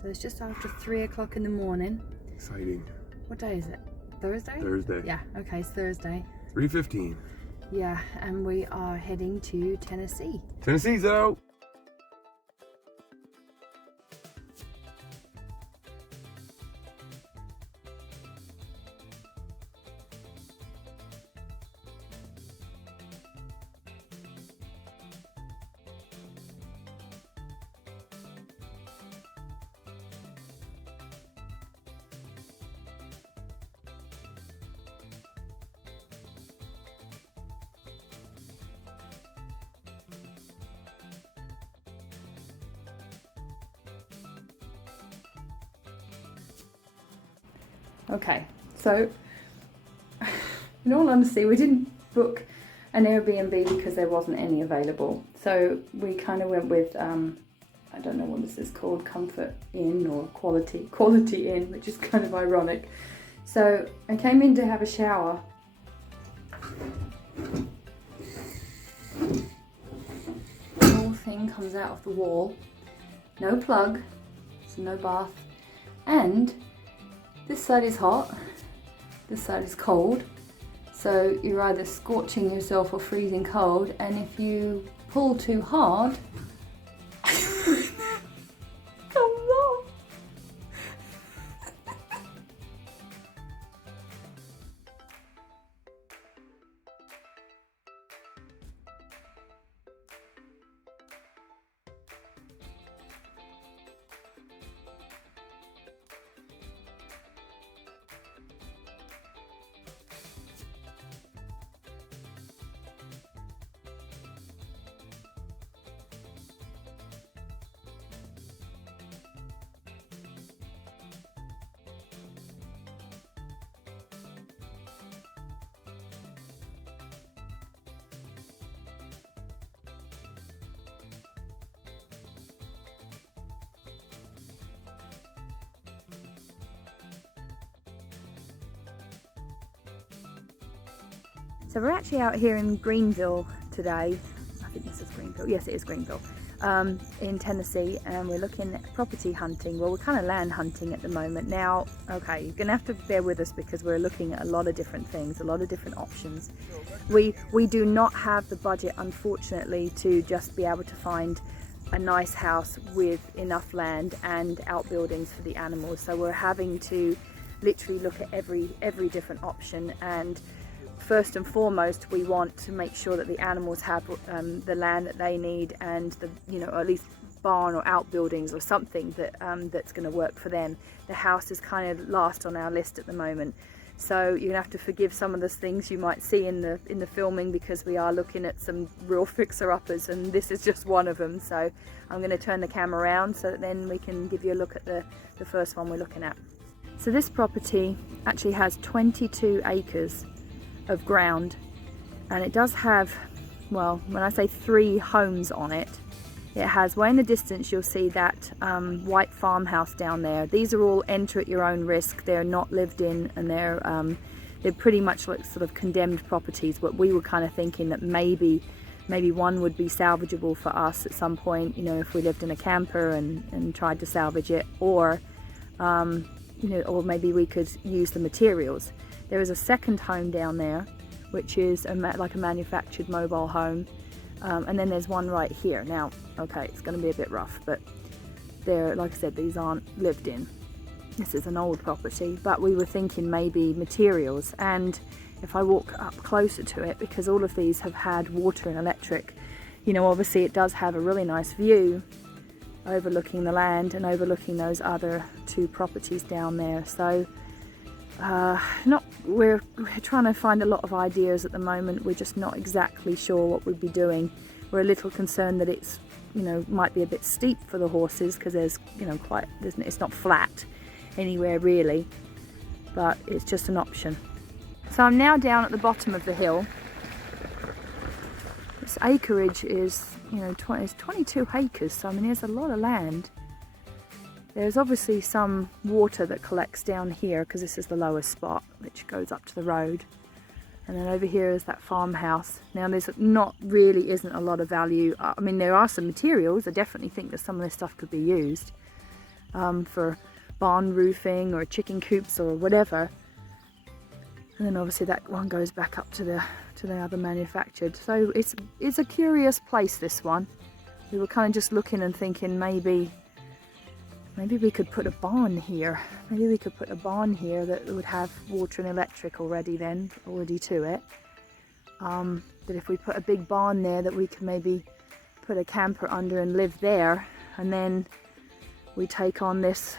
So it's just after 3 o'clock in the morning. Exciting. What day is it? Thursday? Thursday. Yeah, okay, it's Thursday. 3:15. Yeah, and we are heading to Tennessee. Tennessee's out. Okay, so in all honesty, we didn't book an Airbnb because there wasn't any available. So we kind of went with, I don't know what this is called, Comfort Inn or Quality Inn, which is kind of ironic. So I came in to have a shower. The whole thing comes out of the wall. No plug, so no bath. And this side is hot, this side is cold. So you're either scorching yourself or freezing cold, and if you pull too hard, it comes off. So we're actually out here in Greenville today. I think this is Greenville. Yes, it is Greenville. In Tennessee, and we're looking at property hunting. Well, we're kind of land hunting at the moment. Now, okay, you're gonna have to bear with us because we're looking at a lot of different things, a lot of different options. We do not have the budget, unfortunately, to just be able to find a nice house with enough land and outbuildings for the animals. So we're having to literally look at every different option. And first and foremost, we want to make sure that the animals have the land that they need, and the, you know, or at least barn or outbuildings or something that that's going to work for them. The house is kind of last on our list at the moment, so you're gonna have to forgive some of the things you might see in the filming, because we are looking at some real fixer-uppers, and this is just one of them. So I'm going to turn the camera around so that then we can give you a look at the first one we're looking at. So this property actually has 22 acres of ground, and it does have, well, when I say 3 homes on it, it has, way in the distance you'll see that white farmhouse down there. These are all enter at your own risk. They're not lived in, and they're pretty much like sort of condemned properties. But we were kind of thinking that maybe one would be salvageable for us at some point, you know, if we lived in a camper and tried to salvage it, or you know, or maybe we could use the materials. There is a second home down there, which is like a manufactured mobile home, and then there's one right here. Now, okay, it's going to be a bit rough, but they're, like I said, these aren't lived in. This is an old property, but we were thinking maybe materials. And if I walk up closer to it, because all of these have had water and electric, you know, obviously it does have a really nice view overlooking the land and overlooking those other 2 properties down there. So we're trying to find a lot of ideas at the moment. We're just not exactly sure what we'd be doing. We're a little concerned that it's, you know, might be a bit steep for the horses, because there's, you know, it's not flat anywhere really, but it's just an option. So I'm now down at the bottom of the hill. This acreage is, you know, it's 22 acres, so I mean there's a lot of land. There's obviously some water that collects down here, because this is the lowest spot which goes up to the road. And then over here is that farmhouse. Now there's isn't a lot of value. I mean, there are some materials. I definitely think that some of this stuff could be used. for barn roofing or chicken coops or whatever. And then obviously that one goes back up to the other manufactured. So it's a curious place, this one. We were kind of just looking and thinking maybe we could put a barn here. Maybe we could put a barn here that would have water and electric already to it. That if we put a big barn there, that we could maybe put a camper under and live there, and then we take on this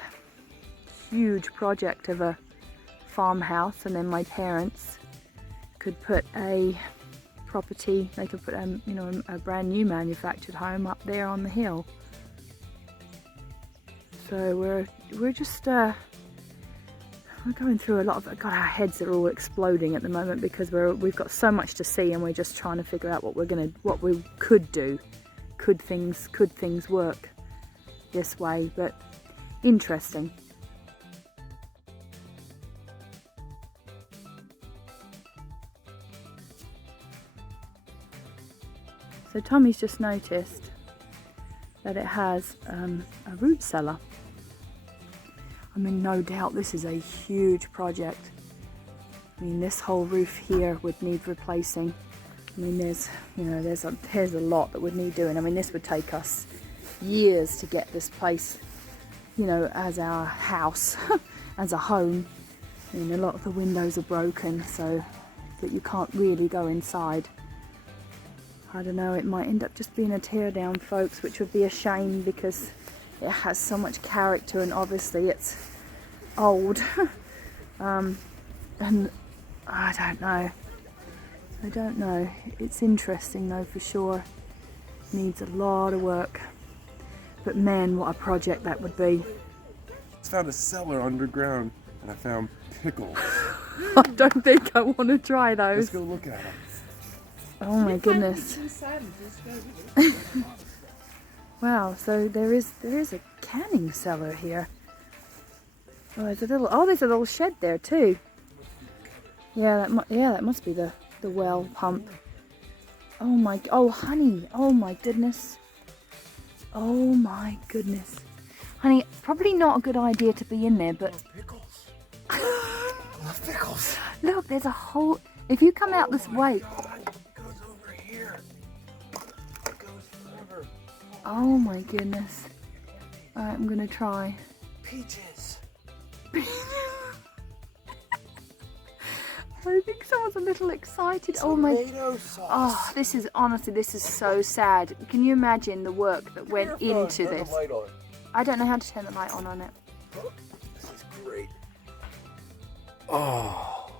huge project of a farmhouse, and then my parents could put a property, they could put a brand new manufactured home up there on the hill. So we're just we're going through a lot of, God, our heads are all exploding at the moment because we've got so much to see, and we're just trying to figure out what we could do. Could things work this way? But interesting. So Tommy's just noticed that it has a root cellar. I mean, no doubt this is a huge project. I mean, this whole roof here would need replacing. I mean, there's a lot that would need doing. I mean, this would take us years to get this place, as our house, as a home. I mean, a lot of the windows are broken, so that you can't really go inside. I don't know, it might end up just being a tear down, folks, which would be a shame because it has so much character, and obviously it's old. And I don't know. It's interesting though, for sure. Needs a lot of work. But man, what a project that would be. I found a cellar underground and I found pickles. I don't think I want to try those. Let's go look at them. Oh my goodness. Wow, so there is a canning cellar here. Oh, there's a little shed there too. Yeah, that must be the well pump. Oh honey, oh my goodness. Oh my goodness. Honey, probably not a good idea to be in there, but Pickles. Pickles. look, there's a whole, if you come out this way. It goes over here. It goes forever. Oh my goodness. Alright, I'm gonna try. Peaches. I think someone's a little excited. Oh my. Tomato sauce. Oh, this is so sad. Can you imagine the work that went into Turn this? the light on. I don't know how to turn the light on it. Oh, this is great. Oh.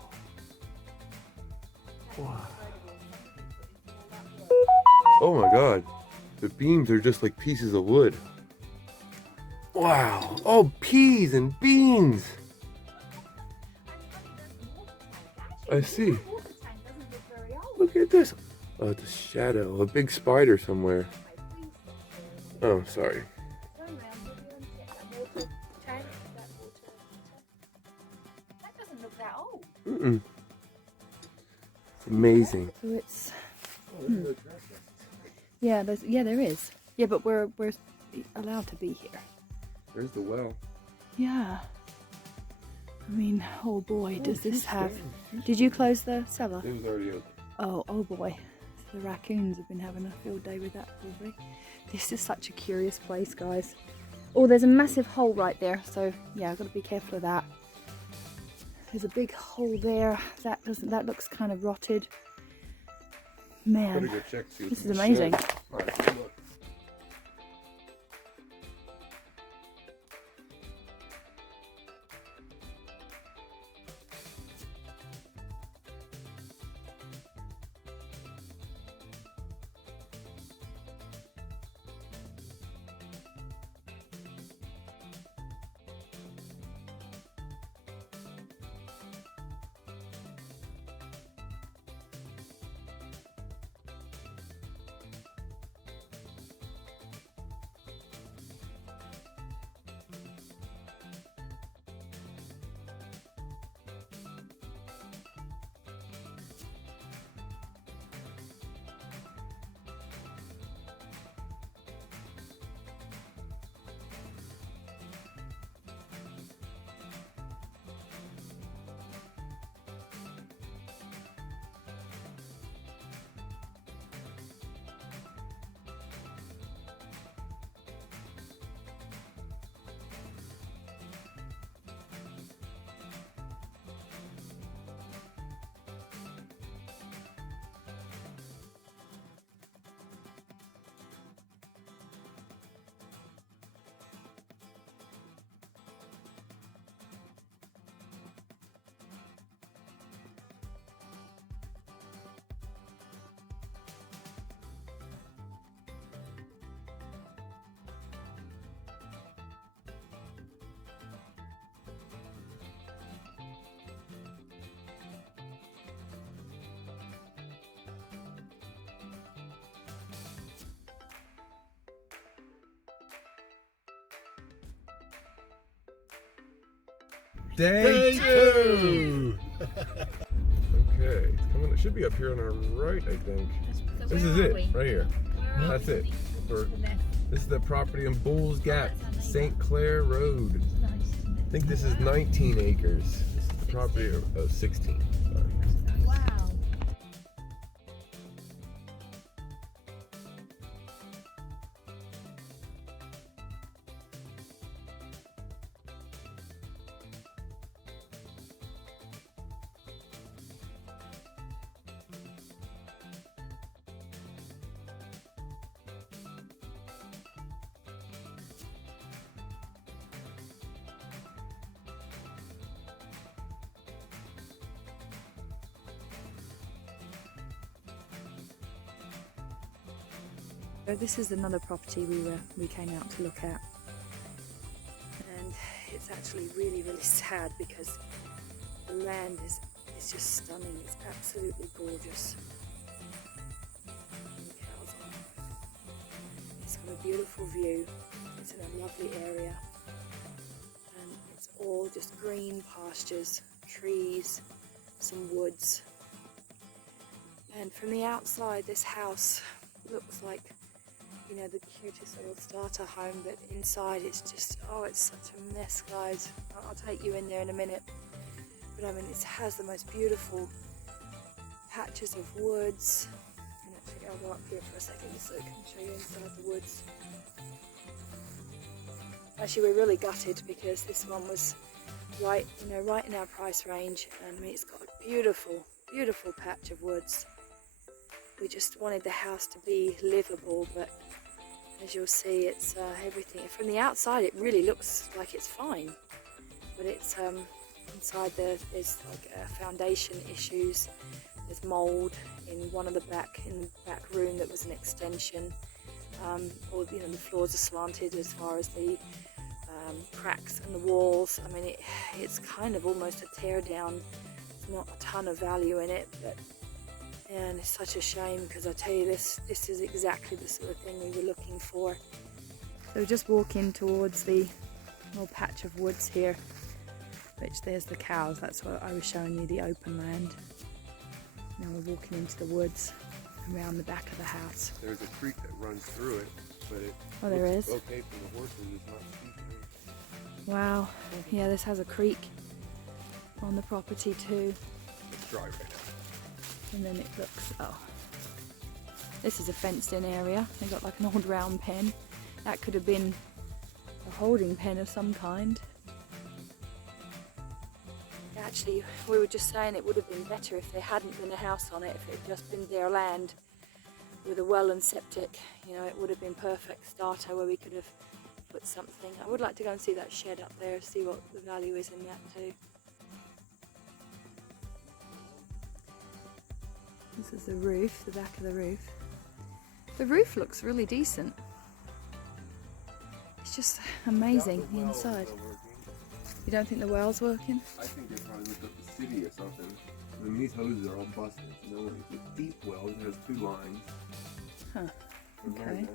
Wow. Oh my God. The beams are just like pieces of wood. Wow. Oh, peas and beans. I see. Look at this. Oh, it's a shadow. A big spider somewhere. Oh, sorry. That doesn't look that old. Mm-mm. Amazing. So it's. Yeah, there is. Yeah, but we're allowed to be here. There's the well. Yeah. I mean, oh boy, does this have... Did you close the cellar? It was already open. Oh boy. The raccoons have been having a field day with that probably. This is such a curious place, guys. Oh, there's a massive hole right there, so yeah, I've got to be careful of that. There's a big hole there. That looks kind of rotted. Man, Go check, this is amazing. All right, look. Day two. Okay, it's coming. It should be up here on our right, I think. So This is it, right here. That's it. This is the property in Bulls Gap, St. Clair Road. I think this is 19 acres. This is the property of 16. Sorry. Wow. So this is another property we came out to look at, and it's actually really sad because the land is just stunning. It's absolutely gorgeous. And the cows on it. It's got a beautiful view. It's in a lovely area, and it's all just green pastures, trees, some woods. And from the outside, this house looks like, you know, the cutest little starter home, but inside it's just, oh, it's such a mess, guys. I'll take you in there in a minute. But I mean, it has the most beautiful patches of woods. And actually, I'll go up here for a second just so I can show you inside the woods. Actually, we're really gutted because this one was right in our price range, and I mean, it's got a beautiful patch of woods. We just wanted the house to be livable, but as you'll see, it's everything. From the outside, it really looks like it's fine, but it's inside there's like foundation issues. There's mold in the back room that was an extension. Or you know, the floors are slanted as far as the cracks in the walls. I mean, it's kind of almost a tear down. There's not a ton of value in it, but. And it's such a shame because I tell you, this is exactly the sort of thing we were looking for. So we're just walking towards the little patch of woods here, which there's the cows. That's what I was showing you, the open land. Now we're walking into the woods around the back of the house. There's a creek that runs through it, but it there is. Okay for the horses. It's not steep. Wow. Yeah, this has a creek on the property too. It's dry right now. And then it looks, oh, this is a fenced in area. They got like an old round pen. That could have been a holding pen of some kind. Actually, we were just saying it would have been better if there hadn't been a house on it, if it had just been their land with a well and septic. You know, it would have been perfect starter where we could have put something. I would like to go and see that shed up there, see what the value is in that too. This is the roof, the back of the roof. The roof looks really decent. It's just amazing, the inside. You don't think the well's working? I think they probably looked up the city or something. I mean, these hoses are all busted. No one. It's a deep well. It has 2 lines. Huh. Okay.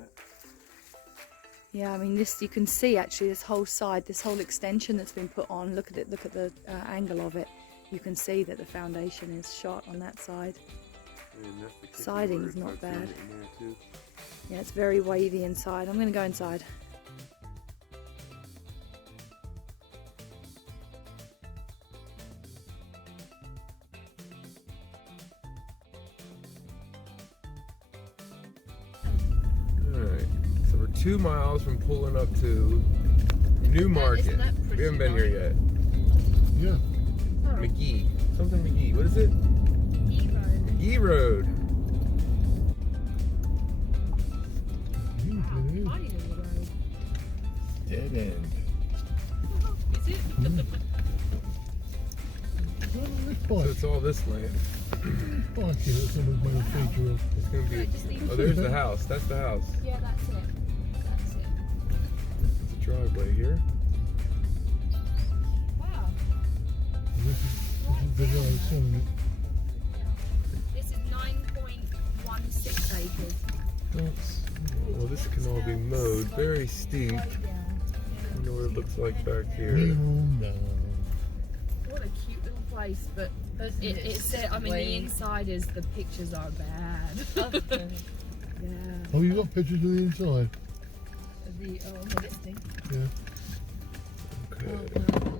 Yeah, I mean, this you can see actually this whole side, this whole extension that's been put on. Look at it. Look at the angle of it. You can see that the foundation is shot on that side. Siding's not bad. Yeah, it's very wavy inside. I'm going to go inside. Alright, so we're 2 miles from pulling up to New Market. We haven't been here yet. Yeah. McGee. Something McGee. What is it? McGee Road. Dead end. Is it? So it's all this land. It's gonna be. Oh, there's the house. That's the house. Yeah, that's it. That's it. It's a driveway here. Wow. This is 9.16 acres. Well, this can all be mowed. Very steep. I wonder what it looks like back here. what a cute little place, but it's I mean, the inside is, the pictures are bad. Yeah. Oh, you got pictures of the inside? The listing. Yeah. Okay.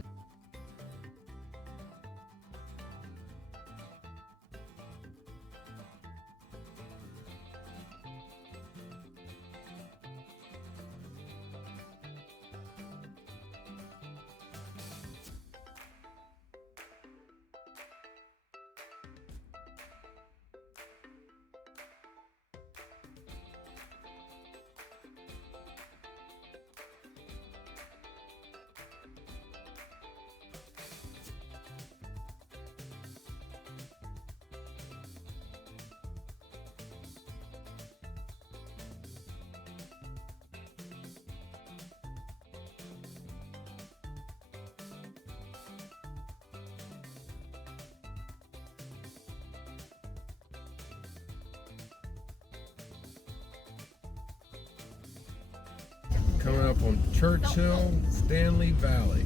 Coming up on Churchill, Stanley Valley.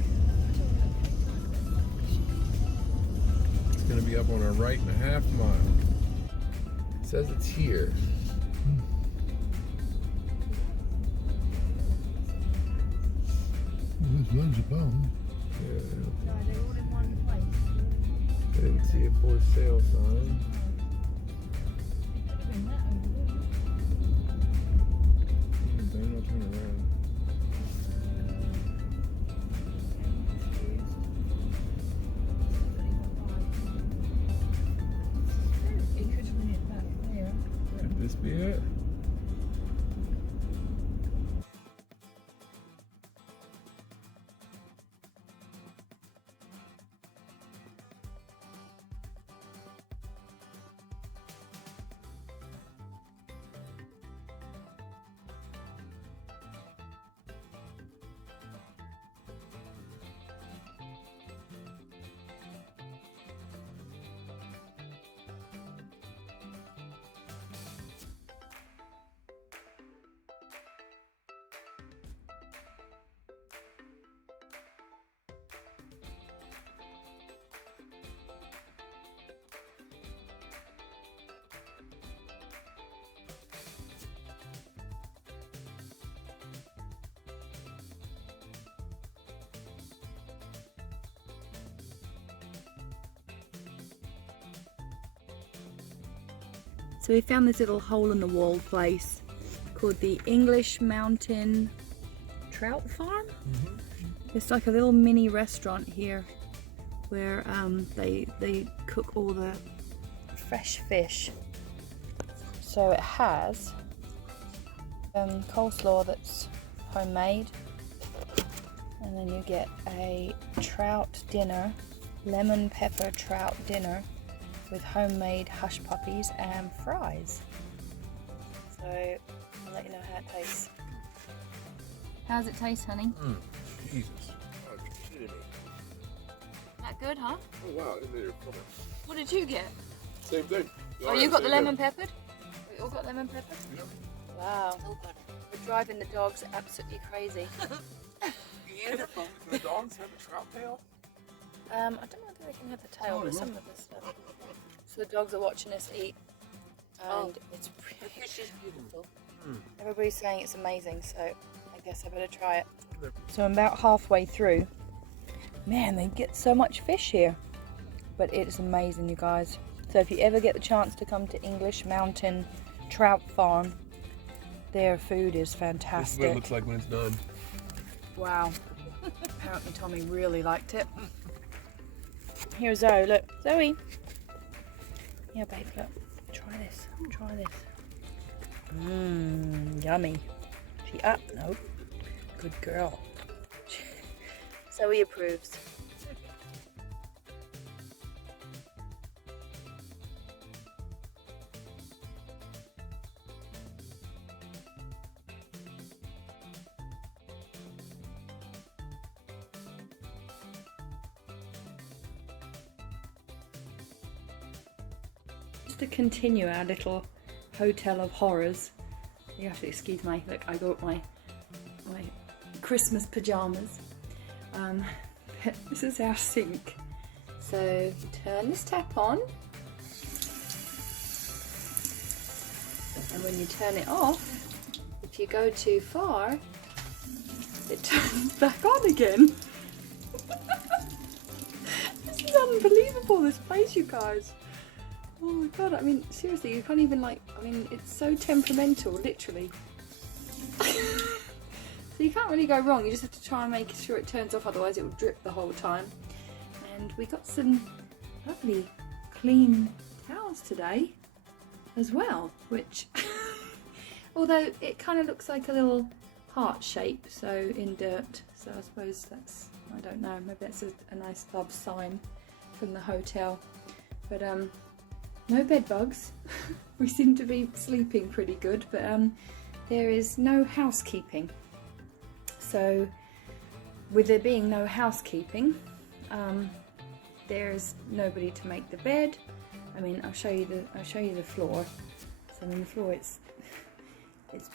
It's going to be up on our right and a half mile. It says it's here. There's loads of bones. Yeah. No, they're all in one place. I didn't see a for sale sign. Then I'll turn around. Could this be it? So we found this little hole in the wall place called the English Mountain Trout Farm. It's like a little mini restaurant here where they cook all the fresh fish. So it has coleslaw that's homemade, and then you get a trout dinner, lemon pepper trout dinner with homemade hush puppies and fries. So I'll let you know how it tastes. How does it taste, honey? Jesus. Oh, you're kidding me. That good, huh? Oh, wow. I didn't know you were coming. What did you get? Same thing. Oh, you got the lemon peppered? We all got lemon peppered? Yep. Wow. We're driving the dogs absolutely crazy. Beautiful. Do the dogs have a trout tail? I don't know if they can have the tail, but some of the stuff. So the dogs are watching us eat, and it's really beautiful. Everybody's saying it's amazing, so I guess I better try it. So I'm about halfway through. Man, they get so much fish here, but it's amazing, you guys. So if you ever get the chance to come to English Mountain Trout Farm, their food is fantastic. This is what it looks like when it's done. Wow. Apparently Tommy really liked it. Here's Zoe, look. Zoe. Yeah, babe, look. Try this. Try this. Mmm, yummy. She up? No. Good girl. Zoe approves. To continue our little hotel of horrors, you have to excuse my look. I got my Christmas pajamas. This is our sink, So turn this tap on, and when you turn it off, if you go too far, it turns back on again. This is unbelievable, this place, you guys. Oh my god, I mean, seriously, you can't even it's so temperamental, literally. So you can't really go wrong, you just have to try and make sure it turns off, otherwise it will drip the whole time. And we got some lovely clean towels today as well, which, although it kind of looks like a little heart shape, so in dirt, so I suppose that's, I don't know, maybe that's a nice love sign from the hotel. But no bed bugs. We seem to be sleeping pretty good, but there is no housekeeping. So with there being no housekeeping, there's nobody to make the bed. I mean, I'll show you the floor. So I mean, the floor, it's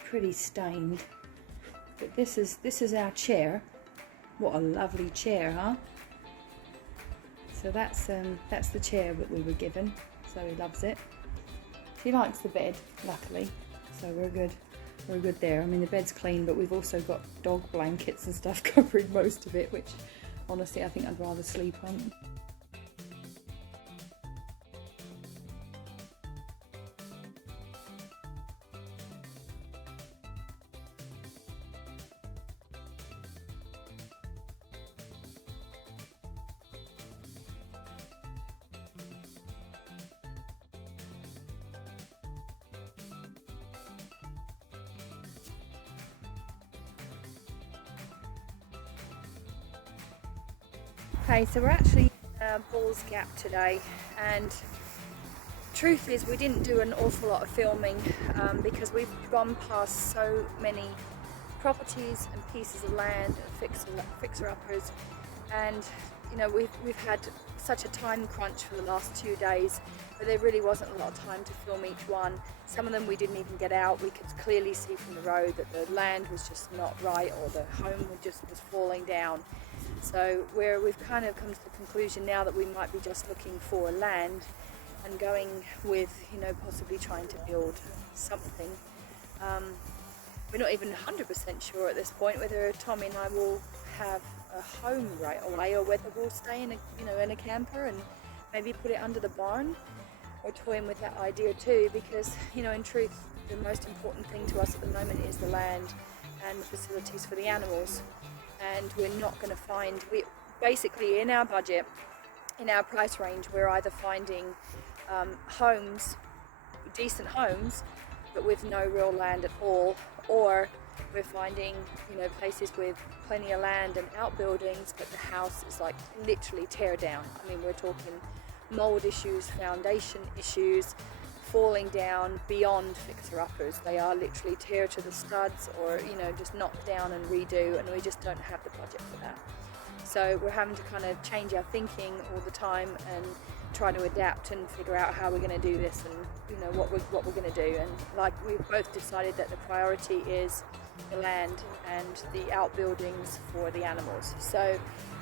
pretty stained. But this is our chair. What a lovely chair, huh? So that's the chair that we were given. So he loves it. She likes the bed, luckily. So we're good. We're good there. I mean, the bed's clean, but we've also got dog blankets and stuff covering most of it, which honestly I think I'd rather sleep on. Okay, so we're actually Bulls Gap today, and truth is we didn't do an awful lot of filming because we've gone past so many properties and pieces of land and fixer-uppers, and you know, we've had such a time crunch for the last 2 days, but there really wasn't a lot of time to film each one. Some of them we didn't even get out. We could clearly see from the road that the land was just not right, or the home was falling down. So we've kind of come to the conclusion now that we might be just looking for land and going with, you know, possibly trying to build something. We're not even 100% sure at this point whether Tommy and I will have a home right away, or whether we'll stay in a camper and maybe put it under the barn. We're toying with that idea too, because, you know, in truth, the most important thing to us at the moment is the land and the facilities for the animals. And we're not going to find, basically in our budget, in our price range, we're either finding homes, decent homes, but with no real land at all, or we're finding, you know, places with plenty of land and outbuildings, but the house is like literally tear down. I mean, we're talking mold issues, foundation issues, falling down beyond fixer-uppers. They are literally tear to the studs, or, you know, just knock down and redo, and we just don't have the budget for that. So we're having to kind of change our thinking all the time and try to adapt and figure out how we're going to do this, and, you know, what we're going to do. And like, we've both decided that the priority is the land and the outbuildings for the animals. So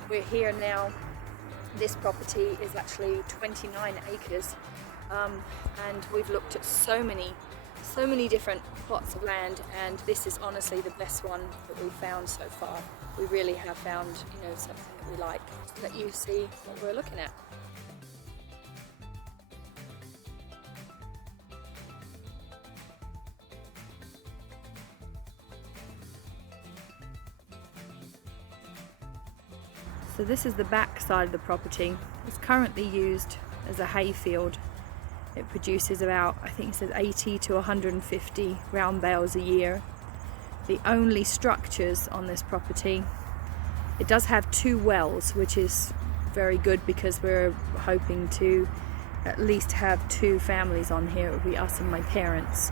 we're here now. This property is actually 29 acres. And we've looked at so many different plots of land, and this is honestly the best one that we've found so far. We really have found, you know, something that we like. Just let you see what we're looking at. So this is the back side of the property. It's currently used as a hay field. It produces about, I think it says 80 to 150 round bales a year. The only structures on this property, it does have 2 wells, which is very good because we're hoping to at least have 2 families on here. It would be us and my parents.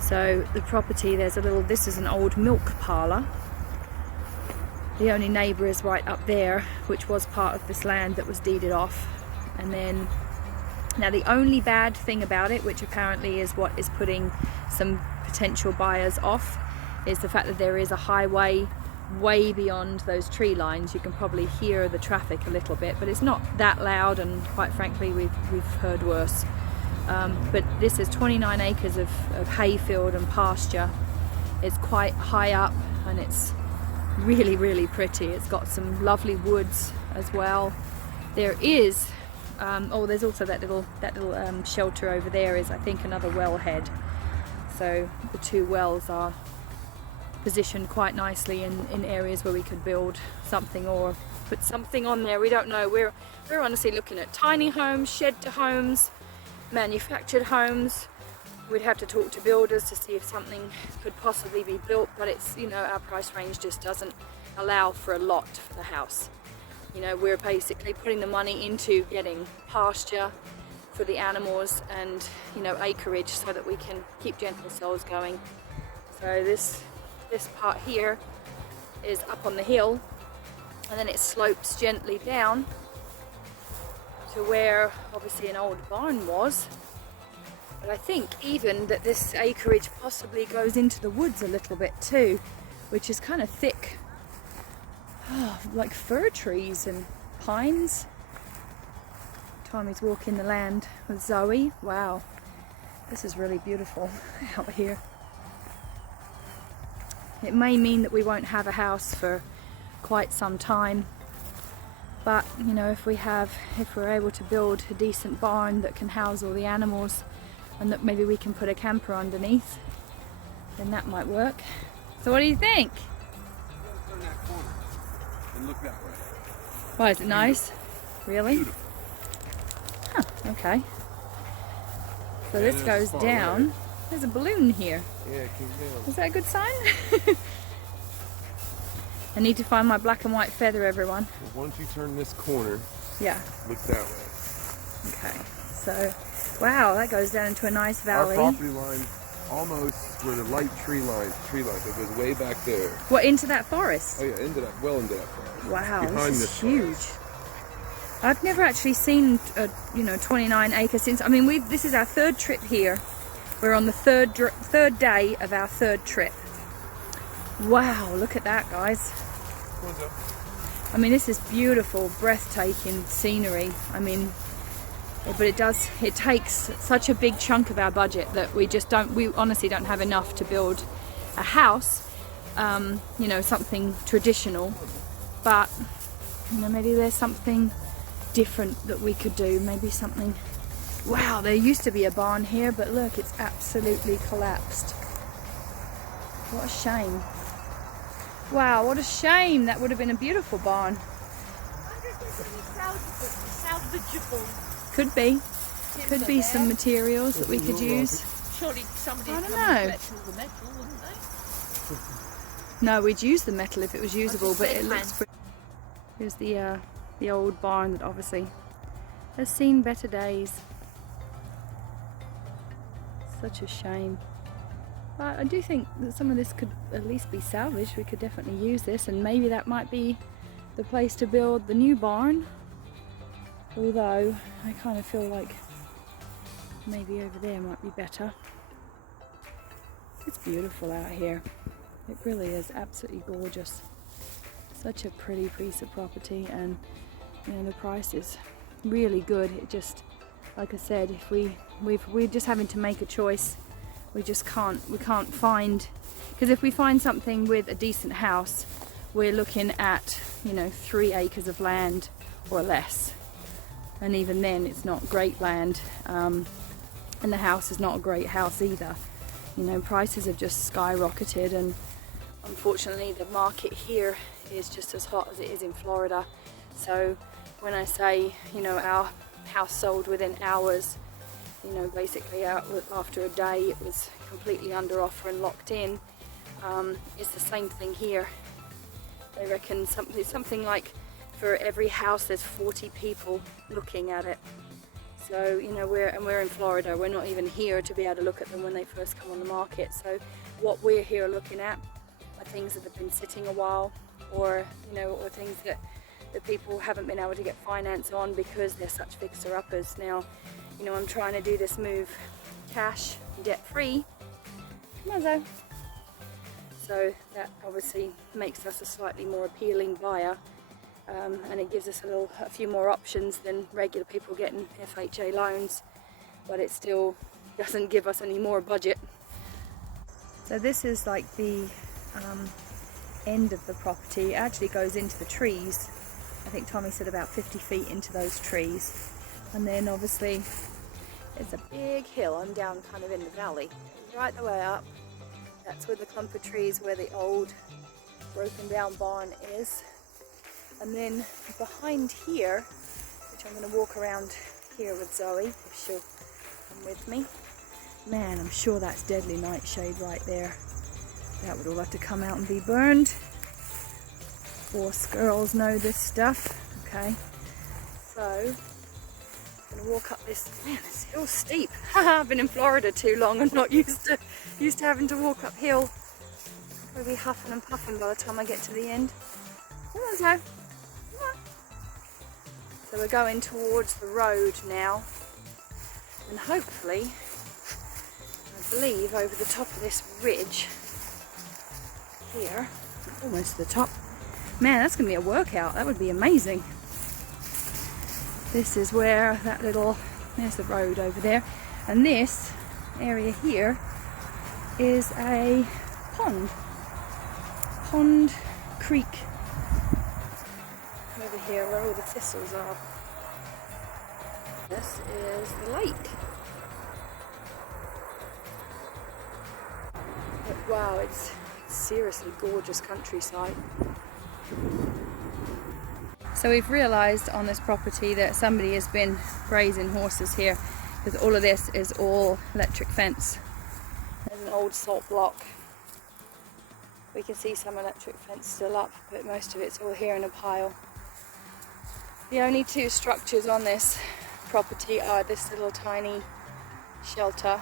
So the property, this is an old milk parlour. The only neighbour is right up there, which was part of this land that was deeded off. And then, now the only bad thing about it, which apparently is what is putting some potential buyers off, is the fact that there is a highway way beyond those tree lines. You can probably hear the traffic a little bit, but it's not that loud, and quite frankly we've heard worse. But this is 29 acres of hayfield and pasture. It's quite high up and it's really, really pretty. It's got some lovely woods as well. There is oh, there's also that little shelter over there is, I think, another wellhead. So the two wells are positioned quite nicely in areas where we could build something or put something on there. We don't know. We're honestly looking at tiny homes, shed to homes, manufactured homes. We'd have to talk to builders to see if something could possibly be built, but it's, you know, our price range just doesn't allow for a lot for the house. You know, we're basically putting the money into getting pasture for the animals and, you know, acreage so that we can keep gentle cells going. So this part here is up on the hill, and then it slopes gently down to where obviously an old barn was. But I think even that this acreage possibly goes into the woods a little bit too, which is kind of thick, like fir trees and pines. Tommy's walking the land with Zoe. Wow, this is really beautiful out here. It may mean that we won't have a house for quite some time, but you know, if we're able to build a decent barn that can house all the animals, and that maybe we can put a camper underneath, then that might work. So what do you think? Turn that corner and look that way. Why, is it nice? Really? Beautiful. Huh, okay. So Yeah, this goes down. Away. There's a balloon here. Yeah, it came down. Is that a good sign? I need to find my black and white feather, everyone. Once you turn this corner, Yeah. look that way. Okay. So, wow, that goes down into a nice valley. Our property line almost where the light tree line, it goes way back there. What, into that forest? Oh yeah, into that forest. Wow, Behind this is this huge. forest. I've never actually seen, you know, 29 acres since. I mean, this is our third trip here. We're on the third day of our third trip. Wow, look at that, guys. What's up? I mean, this is beautiful, breathtaking scenery. I mean, but it takes such a big chunk of our budget that we honestly don't have enough to build a house, you know, something traditional. But, you know, maybe there's something different that we could do. Maybe something. Wow, there used to be a barn here, but look, it's absolutely collapsed. What a shame. Wow, what a shame. That would have been a beautiful barn. Could be. Could be some materials that we could use. Surely somebody I would don't come and know. collect all the metal, wouldn't they? No, we'd use the metal if it was usable, just but said it looks hand. pretty. Here's the old barn that obviously has seen better days. Such a shame. But I do think that some of this could at least be salvaged. We could definitely use this, and maybe that might be the place to build the new barn. Although I kind of feel like maybe over there might be better. It's beautiful out here. It really is absolutely gorgeous. Such a pretty piece of property, and you know, the price is really good. It just, like I said, if we're just having to make a choice. We can't find, because if we find something with a decent house, we're looking at, you know, 3 acres of land or less, and even then it's not great land, and the house is not a great house either. You know, prices have just skyrocketed, and unfortunately the market here is just as hot as it is in Florida. So when I say, you know, our house sold within hours, you know, basically after a day it was completely under offer and locked in. It's the same thing here. They reckon something like for every house there's 40 people looking at it. So, you know, we're in Florida. We're not even here to be able to look at them when they first come on the market. So what we're here looking at are things that have been sitting a while, or, you know, or things that people haven't been able to get finance on because they're such fixer-uppers. Now, you know, I'm trying to do this move cash, debt-free. Come on, Zoe. so that obviously makes us a slightly more appealing buyer, and it gives us a few more options than regular people getting FHA loans, but it still doesn't give us any more budget. So this is like the end of the property. It actually goes into the trees. I think Tommy said about 50 feet into those trees. And then obviously there's a big hill. I'm down kind of in the valley, right the way up. That's where the clump of trees, where the old broken down barn is. And then behind here, which I'm going to walk around here with Zoe, if she'll come with me. Man, I'm sure that's deadly nightshade right there. That would all have to come out and be burned. Us girls know this stuff. Okay, so I'm gonna walk up this. Man, this hill's steep. I've been in Florida too long. I'm not used to having to walk uphill. I'll be huffing and puffing by the time I get to the end. Come on, Zoe. Come on. So we're going towards the road now, and hopefully, I believe over the top of this ridge here, almost to the top. Man, that's gonna be a workout. That would be amazing. This is where that little, there's the road over there, and this area here is a pond creek over here where all the thistles are. This is the lake. But wow, it's seriously gorgeous countryside. So we've realised on this property that somebody has been grazing horses here, because all of this is all electric fence. There's an old salt block. We can see some electric fence still up, but most of it's all here in a pile. The only two structures on this property are this little tiny shelter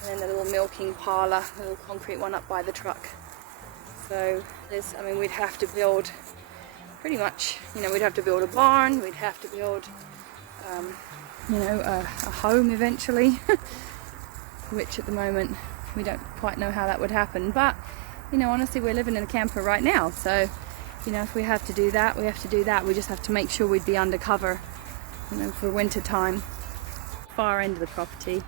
and then the little milking parlour, the little concrete one up by the truck. So there's, I mean, we'd have to build pretty much, you know, we'd have to build a barn, we'd have to build, you know, a home eventually, which at the moment we don't quite know how that would happen. But, you know, honestly, we're living in a camper right now, so, you know, if we have to do that, we have to do that. We just have to make sure we'd be under cover, you know, for winter time. Far end of the property,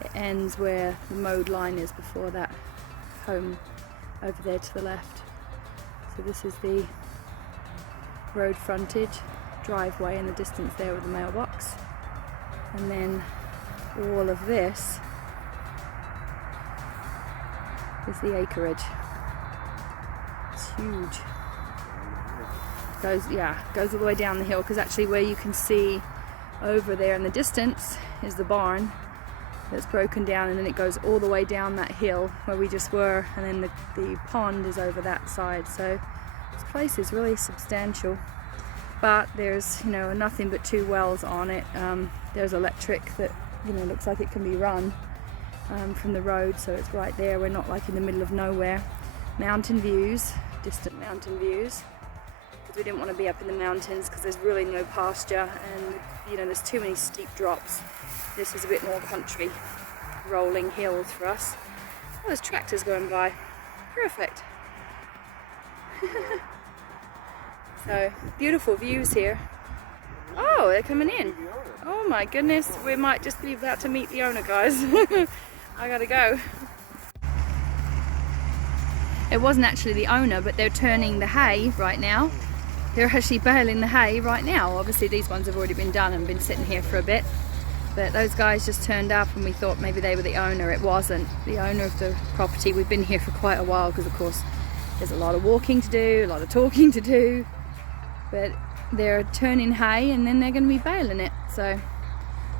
it ends where the mowed line is before that home over there to the left. So this is the road frontage, driveway in the distance there with the mailbox, and then all of this is the acreage. It's huge. Goes all the way down the hill, because actually where you can see over there in the distance is the barn that's broken down, and then it goes all the way down that hill where we just were, and then the pond is over that side. So this place is really substantial, but there's, you know, nothing but 2 wells on it. There's electric that, you know, looks like it can be run from the road, so it's right there. We're not like in the middle of nowhere. Mountain views, distant mountain views, because we didn't want to be up in the mountains because there's really no pasture, and, you know, there's too many steep drops. This is a bit more country, rolling hills for us. Oh, there's tractors going by. Perfect. So, beautiful views here. Oh, they're coming in. Oh my goodness, we might just be about to meet the owner, guys. I gotta go. It wasn't actually the owner, but they're turning the hay right now. They're actually baling the hay right now. Obviously these ones have already been done and been sitting here for a bit. But those guys just turned up and we thought maybe they were the owner. It wasn't the owner of the property. We've been here for quite a while because, of course, there's a lot of walking to do, a lot of talking to do. But they're turning hay and then they're going to be baling it. So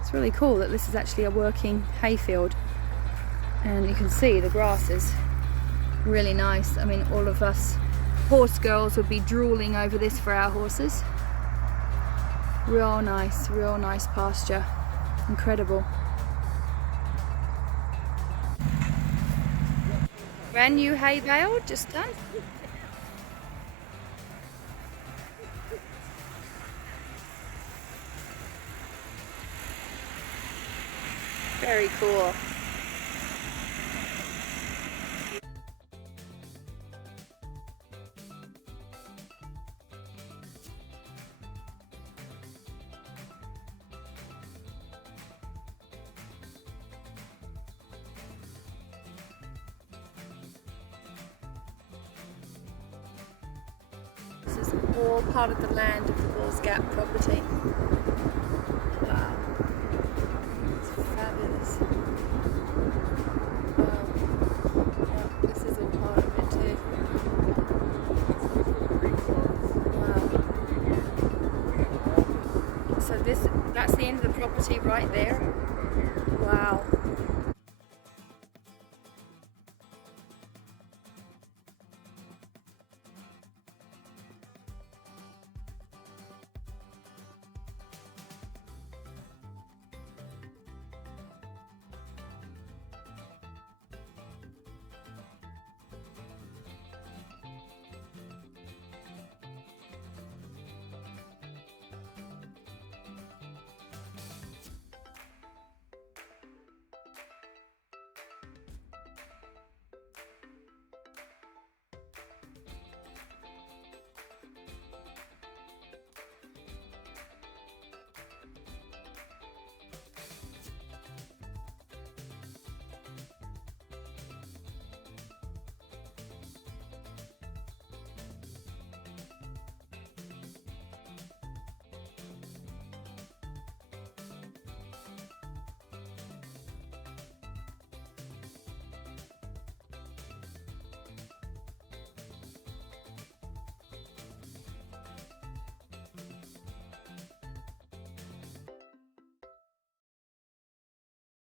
it's really cool that this is actually a working hay field. And you can see the grass is really nice. I mean, all of us horse girls would be drooling over this for our horses. Real nice pasture. Incredible. Brand new hay bale, just done. Very cool. all part of the land of the Bulls Gap property. Wow. It's fabulous. Wow. Yeah, this is all part of it too. Wow. So that's the end of the property right there. Wow.